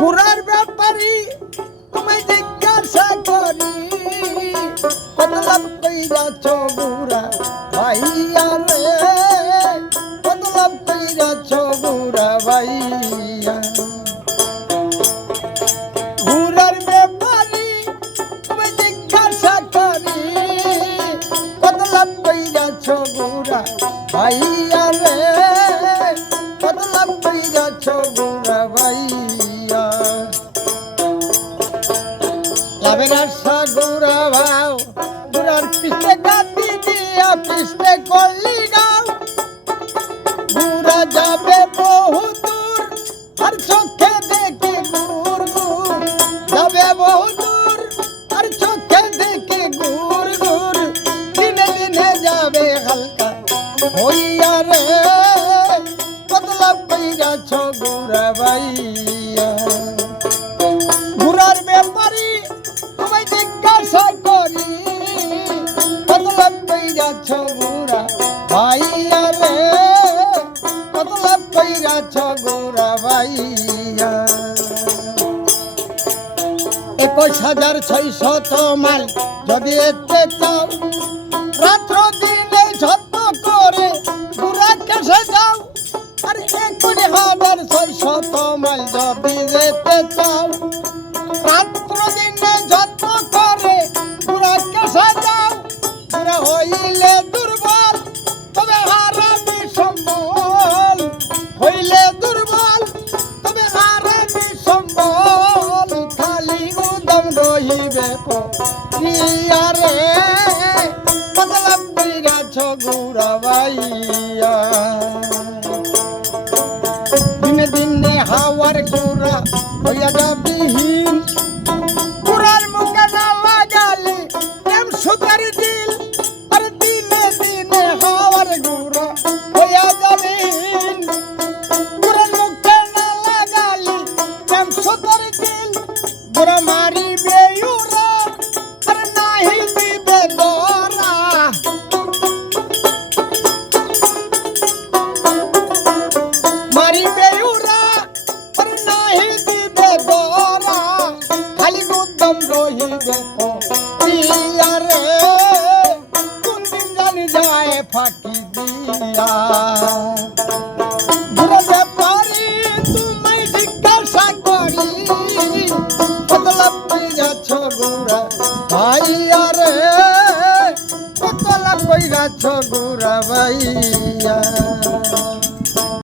ঘোড়ার ব্যাপারী তোমায় জিজ্ঞাসা করি কত লাভ কইরাছ বুড়া ভাইয়া রে কত লাভ কইরাছ বুড়া ভাইয়া ঘোড়ার ব্যাপারী তোমায় জিজ্ঞাসা করি কত লাভ কইরাছ বুড়া ভাইয়া রে কত লাভ কইরাছ বুড়া ভাইয়া লাভের আশা গুড়া ভাও গুড়ার পিছনে গাতি দিয়া পিছনে করলি গাও গুড়া যাবে বহু দূর আর চোখে দেখে গুড় গুড় যাবে বহু দূর আর চোখে দেখে গুড় গুড় দিনে দিনে যাবে হালকা হইয়া রে কত লাভ কইরাছ গুড়া ভাইয়া ঘোড়ার ব্যাপারী তোমায় জিজ্ঞাসা করি কত লাভ কইরাছ বুড়া ভাইয়া রে কত লাভ কইরাছ বুড়া ভাইয়া 21,600 মাইল যদি এতে চাও রাত্র দিনে যত্ন করে বুড়া কেসে যাও আর 21,600 মাইল যদি যেতে চাও রাত্র দিনে যত্ন করে পুরা কেসা যাও পুরা হইলে দুর্বল তবে হারাবি সম্বল হইলে দুর্বল তবে হারাবি সম্বল খালি উদম রহিবে পিয়া রে কত লাভ কইরাছ গুড়া ভাইয়া দিনে দিনে হাওয়ার গুড়া হইয়া যাবিহীন পুরার মুখে না লাগালে প্রেম সুতার দিল আর দিনে দিনে হাওয়ার গুড়া হইয়া যাবিহীন পুরার মুখে না লাগালে প্রেম সুতার দিল গুড়া মারিবে উরা আর নাহি দিবে দরা মারিবে উরা আর নাহি দিবে দরা খালি উদ্যম রহিবে পিয়া রে কোন দিন জানি যায় ফাঁকি দিয়া